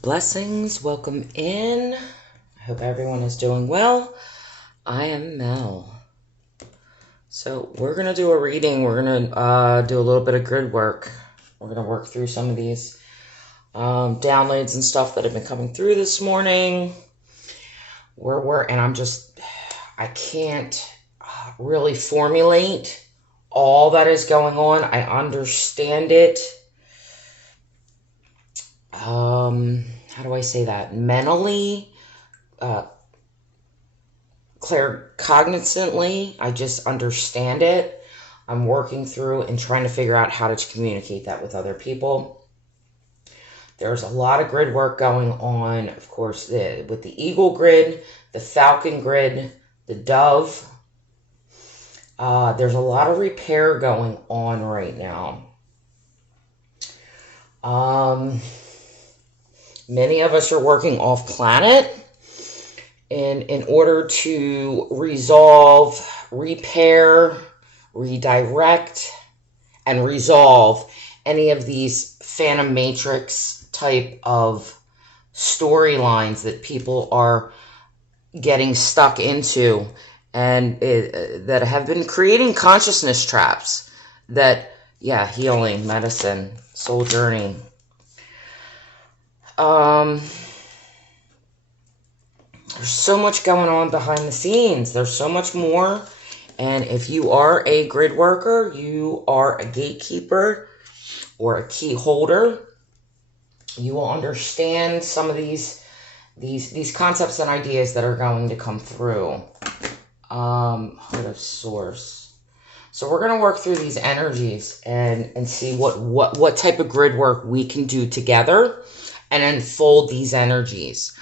Blessings, welcome in. I hope everyone is doing well. I am Mel. So we're going to do a reading. We're going to do a little bit of grid work. We're going to work through some of these downloads and stuff that have been coming through this morning. I can't really formulate all that is going on. I understand it. How do I say that? Mentally, claircognizantly, I just understand it. I'm working through and trying to figure out how to communicate that with other people. There's a lot of grid work going on, of course, with the eagle grid, the falcon grid, the dove. There's a lot of repair going on right now. Many of us are working off planet in order to resolve, repair, redirect, and resolve any of these Phantom Matrix type of storylines that people are getting stuck into and that have been creating consciousness traps that, healing, medicine, soul journey. There's so much going on behind the scenes. There's so much more. And if you are a grid worker, you are a gatekeeper or a key holder, you will understand some of these concepts and ideas that are going to come through. Heart of Source. So we're going to work through these energies and see what type of grid work we can do together and unfold these energies.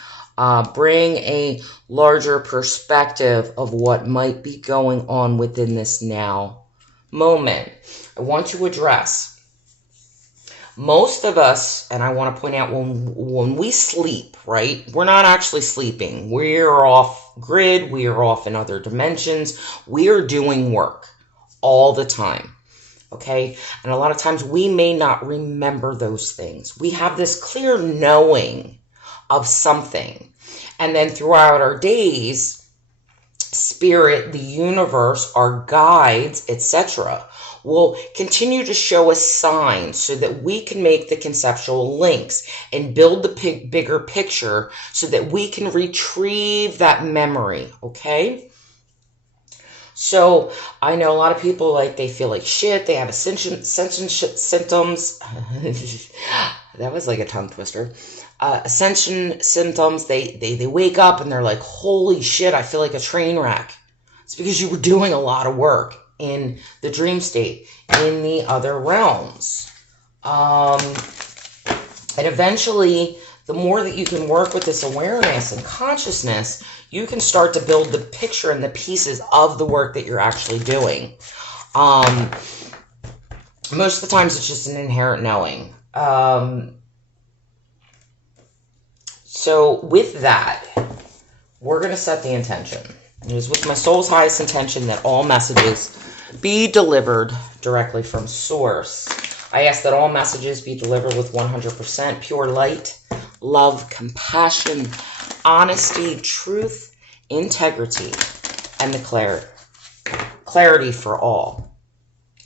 Bring a larger perspective of what might be going on within this now moment. I want to address most of us, and I want to point out when we sleep, right? We're not actually sleeping. We're off grid. We are off in other dimensions. We are doing work all the time. Okay? And a lot of times we may not remember those things. We have this clear knowing of something. And then throughout our days, spirit, the universe, our guides, etc., will continue to show us signs so that we can make the conceptual links and build the bigger picture so that we can retrieve that memory, okay? So I know a lot of people, they feel like shit. They have ascension symptoms. That was like a tongue twister. Ascension symptoms. They wake up and they're like, holy shit, I feel like a train wreck. It's because you were doing a lot of work in the dream state, in the other realms. And eventually, the more that you can work with this awareness and consciousness, you can start to build the picture and the pieces of the work that you're actually doing. Most of the times, it's just an inherent knowing. So with that, we're going to set the intention. It is with my soul's highest intention that all messages be delivered directly from Source. I ask that all messages be delivered with 100% pure light, love, compassion, honesty, truth, integrity, and the clarity for all,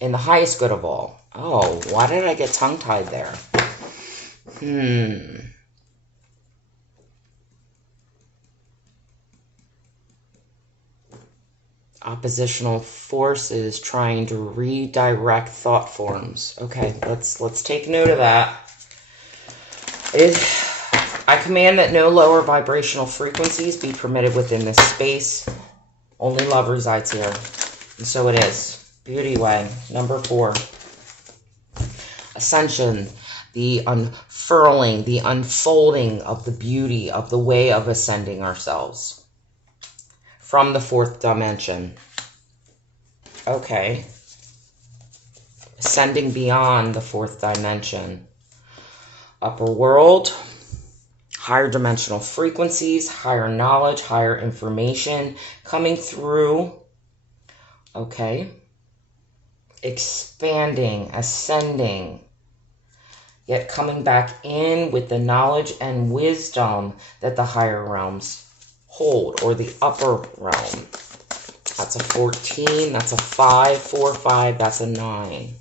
in the highest good of all. Oh, why did I get tongue-tied there? Oppositional forces trying to redirect thought forms. Okay, let's take note of that. I command that no lower vibrational frequencies be permitted within this space. Only love resides here. And so it is. Beauty way. Number 4. Ascension. The unfurling, the unfolding of the beauty of the way of ascending ourselves. From the 4th dimension. Okay. Ascending beyond the 4th dimension. Upper world. Higher dimensional frequencies. Higher knowledge. Higher information. Coming through. Okay. Expanding. Ascending. yet coming back in with the knowledge and wisdom that the higher realms hold, or the upper realm. That's a 14, that's a 5, 4, 5, that's a 9.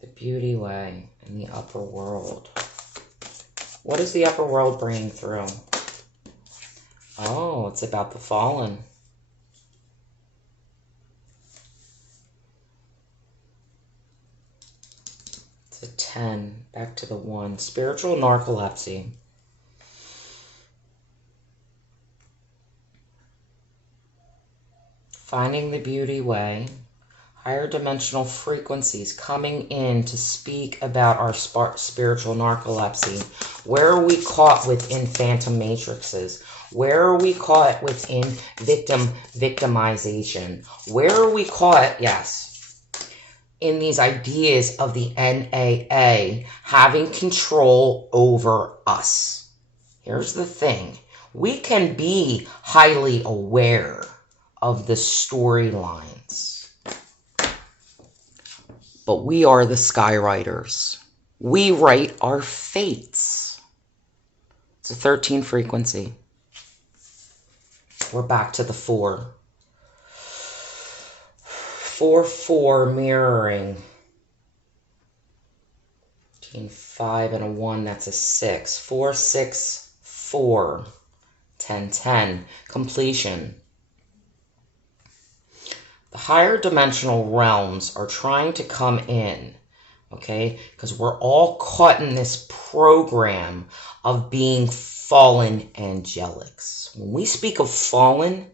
The beauty way in the upper world. What is the upper world bringing through? Oh, it's about the fallen. It's a 10, back to the 1. Spiritual narcolepsy. Finding the beauty way. Higher dimensional frequencies coming in to speak about our spiritual narcolepsy. Where are we caught within phantom matrices? Where are we caught within victimization? Where are we caught, yes, in these ideas of the NAA having control over us? Here's the thing. We can be highly aware of the storylines, but we are the skywriters. We write our fates. It's a 13 frequency. We're back to the 4. 4, 4 mirroring. Between 5 and a 1, that's a 6. 4, 6, 4. 10, 10. Completion. The higher dimensional realms are trying to come in, okay? Because we're all caught in this program of being fallen angelics. When we speak of fallen,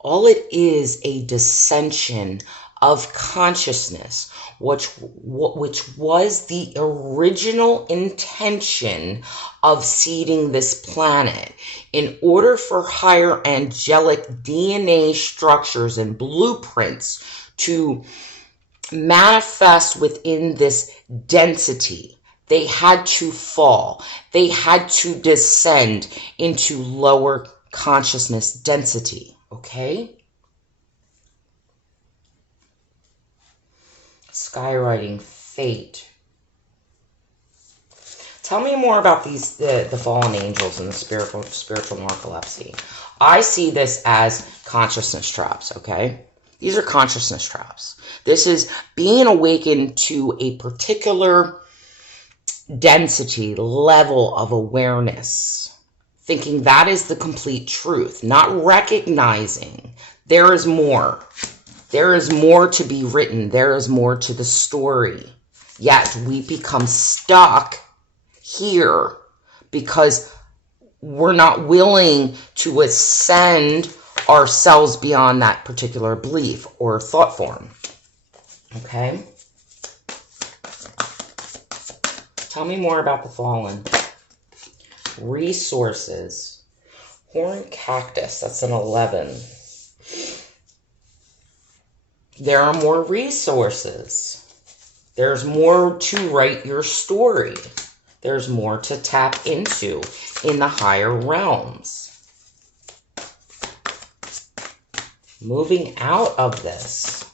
all it is a dissension of consciousness, which was the original intention of seeding this planet. In order for higher angelic DNA structures and blueprints to manifest within this density, they had to fall. They had to descend into lower consciousness density, okay? Skywriting, fate. Tell me more about these the fallen angels and the spiritual narcolepsy. I see this as consciousness traps, okay? These are consciousness traps. This is being awakened to a particular density, level of awareness, thinking that is the complete truth, not recognizing there is more. There is more to be written. There is more to the story. Yet we become stuck here because we're not willing to ascend ourselves beyond that particular belief or thought form. Okay? Tell me more about the fallen. Resources. Horn cactus, that's an 11. There are more resources. There's more to write your story. There's more to tap into in the higher realms. Moving out of this.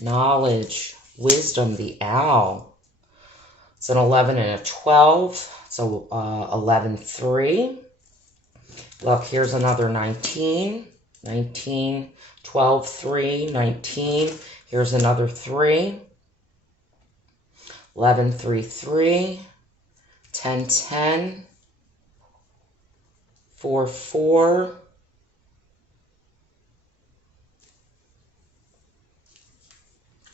Knowledge, wisdom, the owl. It's an 11 and a 12. So 11, 3. Look, here's another 19. 19, 12, 3, 19. Here's another 3. 11, 3, 3. 10, 10. 4, 4.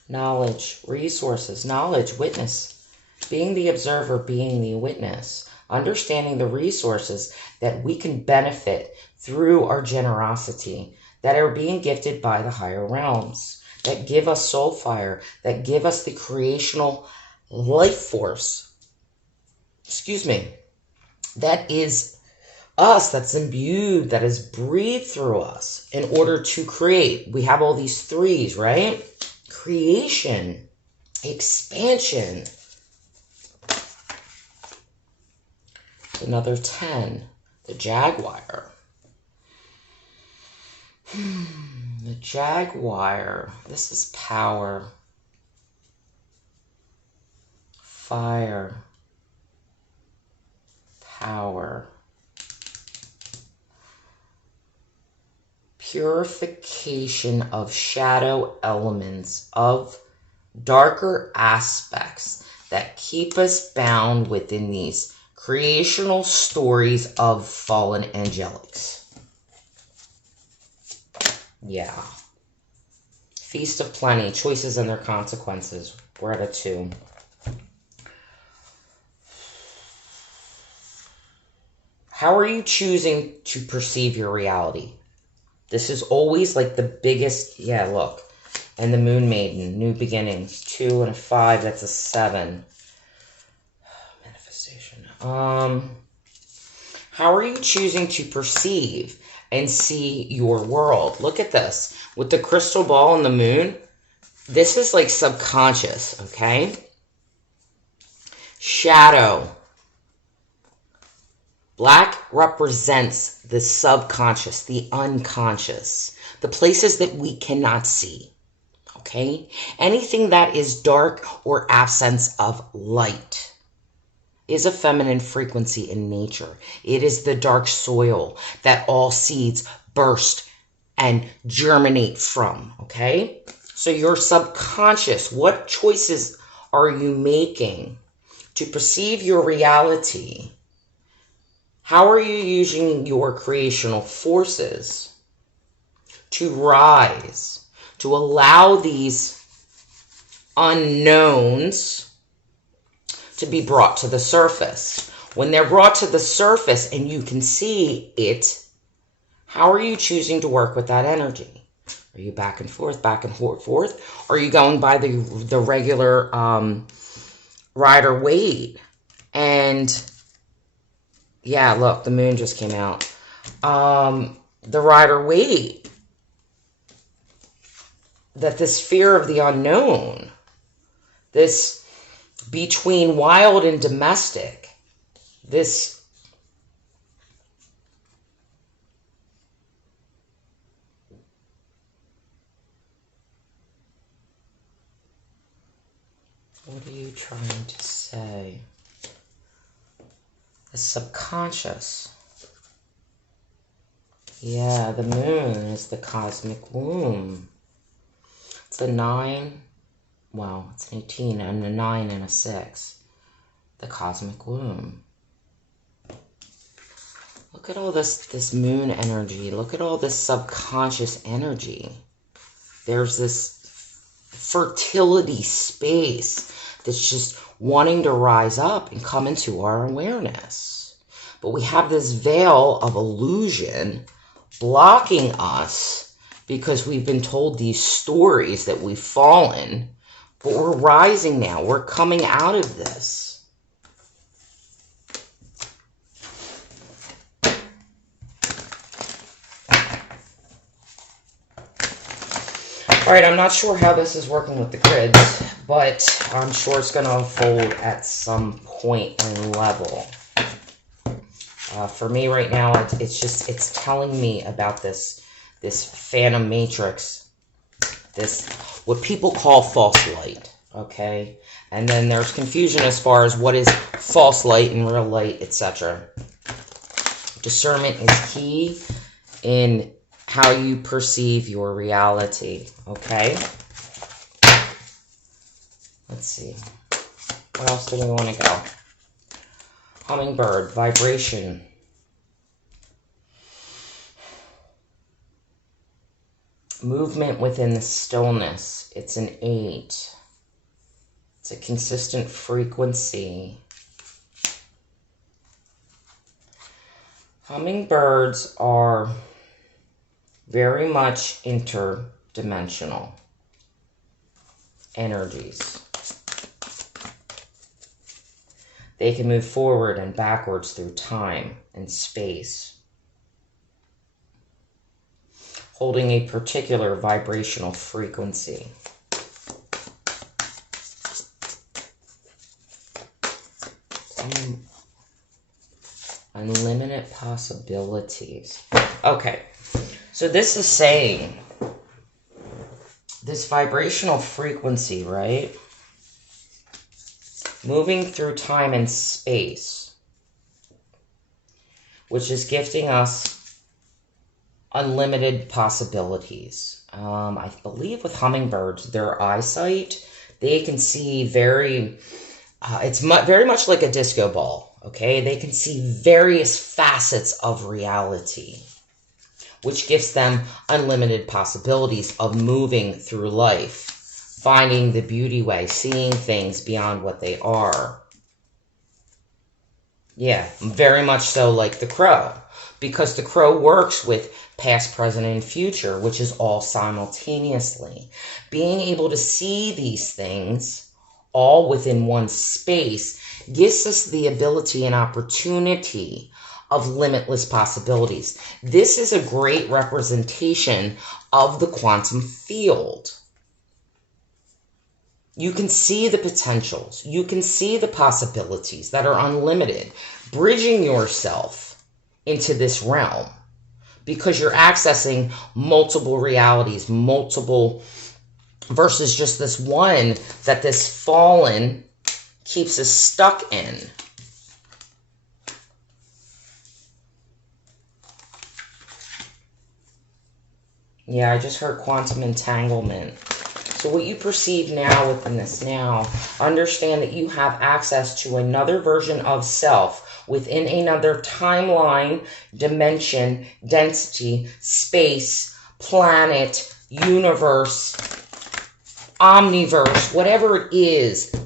Knowledge, resources, knowledge, witness. Being the observer, being the witness. Understanding the resources that we can benefit through our generosity, that are being gifted by the higher realms, that give us soul fire, that give us the creational life force. Excuse me. That is us, that's imbued, that is breathed through us in order to create. We have all these threes, right? Creation, expansion. Another 10, the jaguar. The Jaguar. This is power. Fire. Power. Purification of shadow elements, of darker aspects that keep us bound within these creational stories of fallen angelics. Yeah. Feast of Plenty, choices and their consequences. We're at a 2. How are you choosing to perceive your reality? This is always like the biggest, yeah, look. And the Moon Maiden, new beginnings. 2 and a 5, that's a 7. Manifestation. How are you choosing to perceive and see your world? Look at this. With the crystal ball and the moon, this is like subconscious, okay? Shadow. Black represents the subconscious, the unconscious, the places that we cannot see, okay? Anything that is dark or absence of light is a feminine frequency in nature. It is the dark soil that all seeds burst and germinate from, okay? So your subconscious, what choices are you making to perceive your reality? How are you using your creational forces to rise, to allow these unknowns to be brought to the surface? When they're brought to the surface and you can see it, how are you choosing to work with that energy? Are you back and forth, back and forth? Are you going by the regular Rider Waite? And yeah, look, the moon just came out. The Rider Waite, that this fear of the unknown, this between wild and domestic, this what are you trying to say? The subconscious. Yeah, the moon is the cosmic womb. It's a 9. Well, it's an 18 and a 9 and a 6. The cosmic womb. Look at all this moon energy. Look at all this subconscious energy. There's this fertility space that's just wanting to rise up and come into our awareness. But we have this veil of illusion blocking us because we've been told these stories that we've fallen. But we're rising now. We're coming out of this. All right, I'm not sure how this is working with the grids, but I'm sure it's going to unfold at some point and level. For me right now, it's telling me about this phantom matrix, this what people call false light, okay? And then there's confusion as far as what is false light and real light, etc. Discernment is key in how you perceive your reality, okay? Let's see. Where else do we want to go? Hummingbird, vibration. Movement within the stillness. It's an 8. It's a consistent frequency. Hummingbirds are very much interdimensional energies. They can move forward and backwards through time and space, holding a particular vibrational frequency. Unlimited possibilities. Okay, So this is saying this vibrational frequency, right? Moving through time and space, which is gifting us unlimited possibilities. I believe with hummingbirds, their eyesight, they can see very, it's very much like a disco ball, okay? They can see various facets of reality, which gives them unlimited possibilities of moving through life, finding the beauty way, seeing things beyond what they are. Yeah, very much so like the crow, because the crow works with past, present, and future, which is all simultaneously. Being able to see these things all within one space gives us the ability and opportunity of limitless possibilities. This is a great representation of the quantum field. You can see the potentials. You can see the possibilities that are unlimited, bridging yourself into this realm because you're accessing multiple realities, multiple versus just this one that this fallen keeps us stuck in. Yeah, I just heard quantum entanglement. So what you perceive now within this now, understand that you have access to another version of self within another timeline, dimension, density, space, planet, universe, omniverse, whatever it is.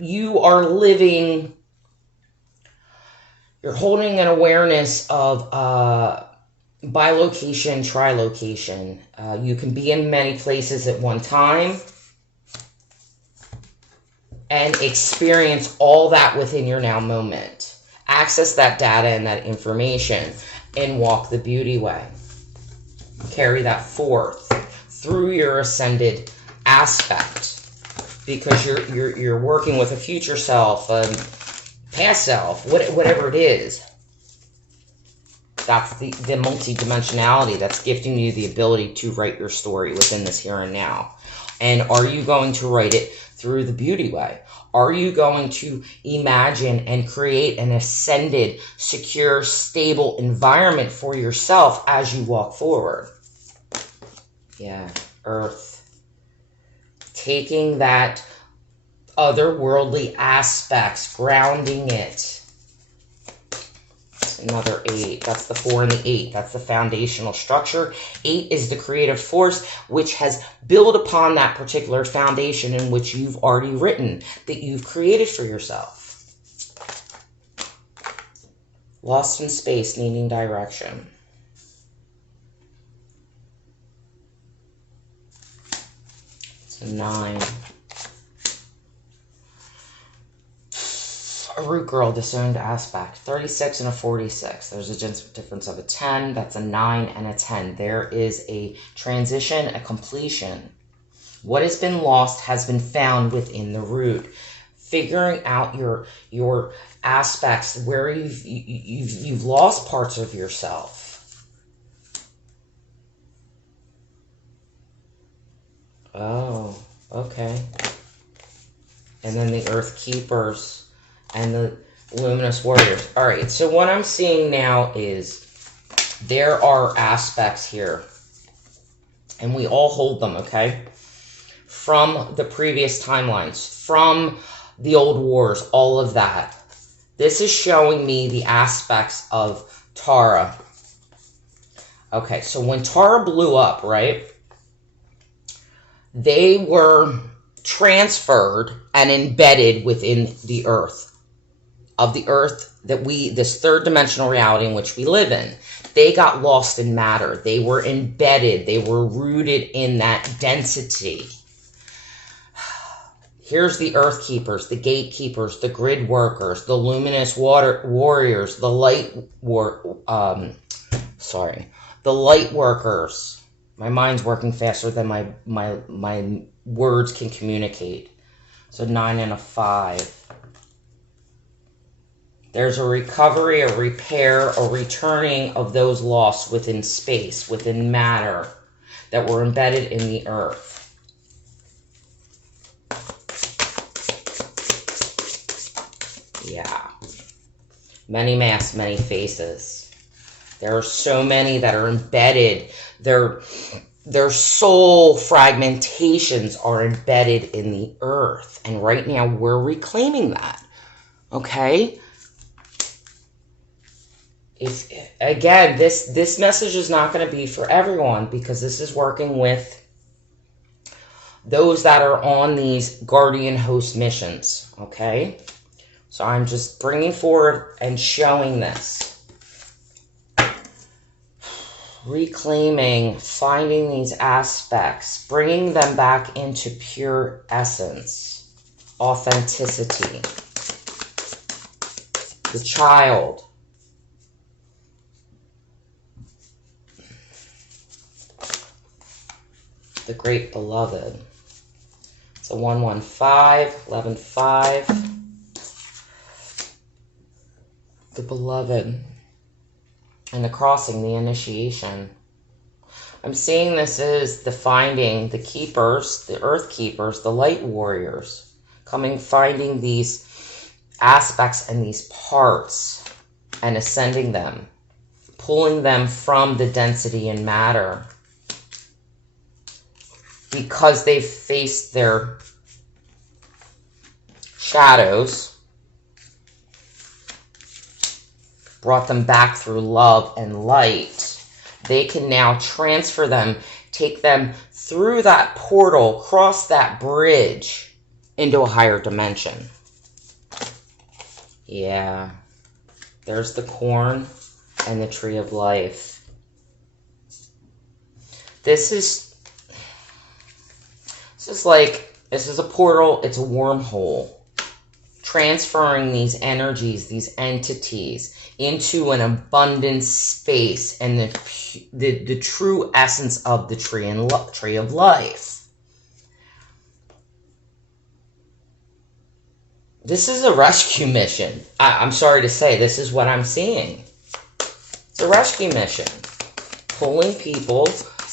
You are living, you're holding an awareness of bilocation, trilocation. You can be in many places at one time and experience all that within your now moment. Access that data and that information and walk the beauty way. Carry that forth through your ascended aspect, because you're working with a future self, past self, whatever it is. That's the multi-dimensionality that's gifting you the ability to write your story within this here and now. And are you going to write it through the beauty way? Are you going to imagine and create an ascended, secure, stable environment for yourself as you walk forward? Yeah, Earth. Taking that otherworldly aspects, grounding it. Another 8. That's the 4 and the 8. That's the foundational structure. 8 is the creative force, which has built upon that particular foundation in which you've already written, that you've created for yourself. Lost in space, needing direction. It's a 9. A root girl, disowned aspect. 36 and a 46. There's a difference of a 10. That's a 9 and a 10. There is a transition, a completion. What has been lost has been found within the root. Figuring out your aspects, where you've lost parts of yourself. Oh, okay. And then the Earth Keepers and the Luminous Warriors. All right, so what I'm seeing now is there are aspects here, and we all hold them, okay? From the previous timelines, from the old wars, all of that. This is showing me the aspects of Tara. Okay, so when Tara blew up, right, they were transferred and embedded within the earth. Of the earth that this third dimensional reality in which we live in. They got lost in matter. They were embedded. They were rooted in that density. Here's the Earth Keepers, the Gatekeepers, the Grid Workers, the Luminous Warriors, the the Light Workers. My mind's working faster than my words can communicate. So 9 and a 5. There's a recovery, a repair, a returning of those lost within space, within matter, that were embedded in the earth. Yeah. Many masks, many faces. There are so many that are embedded. Their soul fragmentations are embedded in the earth. And right now we're reclaiming that. Okay? Again, this message is not going to be for everyone, because this is working with those that are on these guardian host missions. Okay? So I'm just bringing forward and showing this. Reclaiming, finding these aspects, bringing them back into pure essence, authenticity. The child. The great beloved. It's a 115, 11-5. The beloved. And the crossing, the initiation. I'm seeing this as the finding, the keepers, the earth keepers, the light warriors, finding these aspects and these parts and ascending them, pulling them from the density and matter, because they've faced their shadows, brought them back through love and light. They can now transfer them, take them through that portal, cross that bridge into a higher dimension. Yeah. There's the corn and the tree of life. This is a portal, it's a wormhole. Transferring these energies, these entities into an abundant space and the true essence of the tree of life. This is a rescue mission. I'm sorry to say, this is what I'm seeing. It's a rescue mission. Pulling people,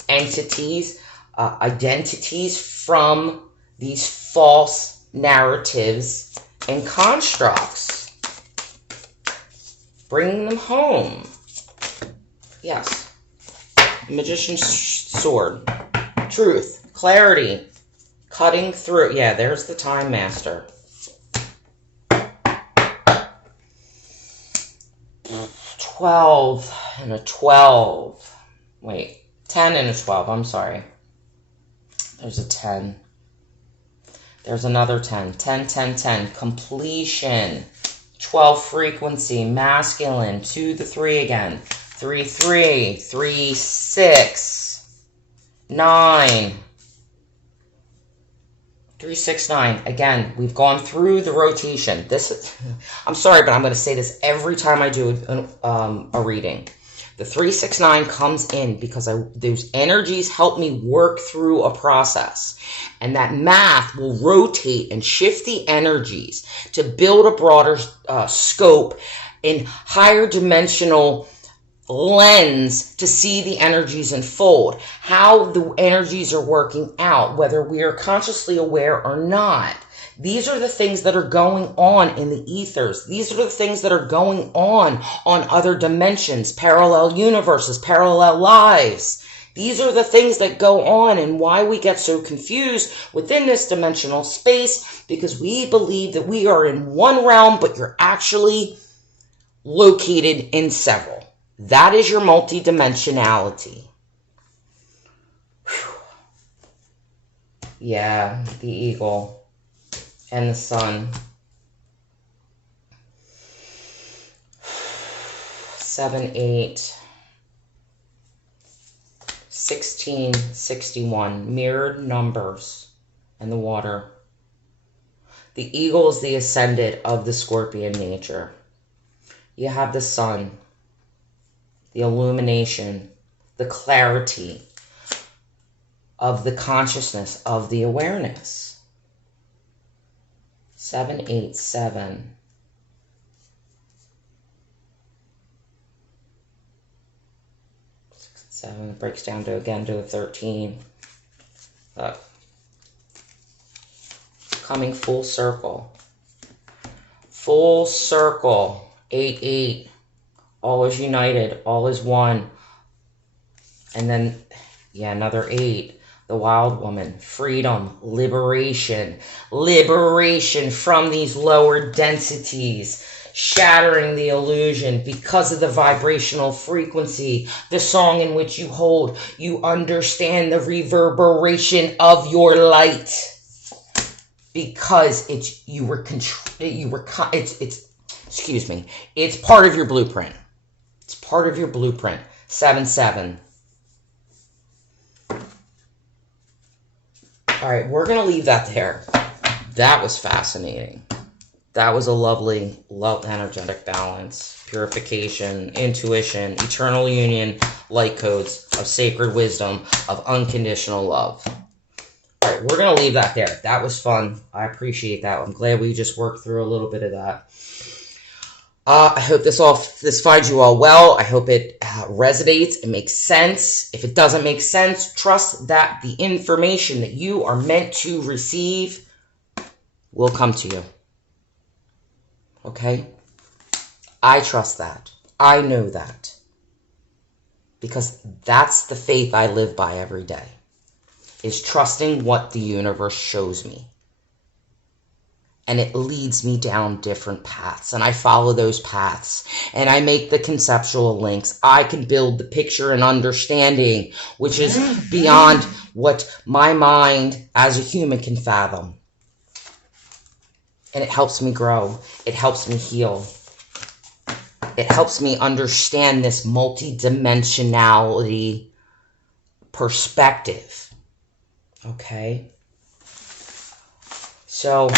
entities, identities from these false narratives and constructs. Bringing them home. Yes. Magician's sword. Truth. Clarity. Cutting through. Yeah, there's the Time Master. 12 and a 12. Wait. 10 and a 12. I'm sorry. There's a 10. There's another 10. 10, 10, 10. Completion. 12 frequency. Masculine. 2 the 3 again. 3, 3. 3, 6. 9. 3, 6, 9. Again, we've gone through the rotation. I'm sorry, but I'm going to say this every time I do a reading. The 3, 6, 9 comes in because those energies help me work through a process. And that math will rotate and shift the energies to build a broader scope and higher dimensional lens to see the energies unfold. How the energies are working out, whether we are consciously aware or not. These are the things that are going on in the ethers. These are the things that are going on other dimensions, parallel universes, parallel lives. These are the things that go on, and why we get so confused within this dimensional space, because we believe that we are in one realm, but you're actually located in several. That is your multidimensionality. Whew. Yeah, the eagle. And the sun. 7, 8. 16, 61. Mirrored numbers. And the water. The eagle is the ascendant of the scorpion nature. You have the sun. The illumination. The clarity of the consciousness, of the awareness. 7, 8, 7. 7 breaks down to, again, to a 13. Look. Coming full circle. Full circle. 8, 8. All is united. All is one. And then, yeah, another 8. The wild woman. Freedom. Liberation. Liberation from these lower densities. Shattering the illusion because of the vibrational frequency. The song in which you hold. You understand the reverberation of your light. Because it's part of your blueprint. It's part of your blueprint. 7, 7. All right, we're going to leave that there. That was fascinating. That was a lovely, energetic balance, purification, intuition, eternal union, light codes of sacred wisdom, of unconditional love. All right, we're going to leave that there. That was fun. I appreciate that. I'm glad we just worked through a little bit of that. I hope this finds you all well. I hope it resonates. It makes sense. If it doesn't make sense, trust that the information that you are meant to receive will come to you. Okay? I trust that. I know that. Because that's the faith I live by every day. Is trusting what the universe shows me. And it leads me down different paths. And I follow those paths. And I make the conceptual links. I can build the picture and understanding, which is beyond what my mind as a human can fathom. And it helps me grow. It helps me heal. It helps me understand this multidimensionality perspective. Okay? So,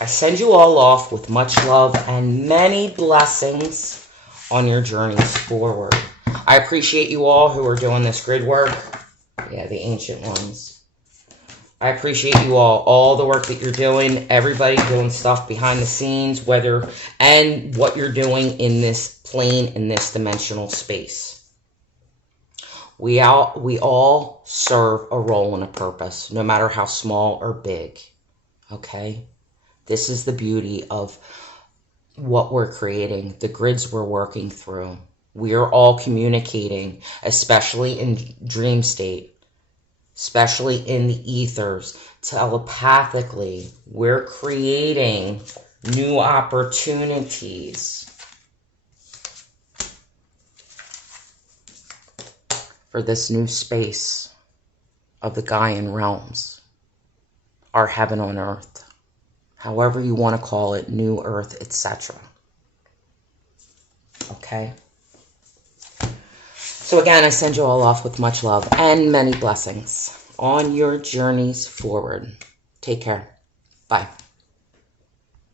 I send you all off with much love and many blessings on your journeys forward. I appreciate you all who are doing this grid work. Yeah, the ancient ones. I appreciate you all the work that you're doing, everybody doing stuff behind the scenes, and what you're doing in this plane, in this dimensional space. We all serve a role and a purpose, no matter how small or big. Okay? This is the beauty of what we're creating, the grids we're working through. We are all communicating, especially in dream state. Especially in the ethers, telepathically, we're creating new opportunities for this new space of the Gaian realms, our heaven on earth, however you want to call it, new earth, etc. Okay? So again, I send you all off with much love and many blessings on your journeys forward. Take care. Bye.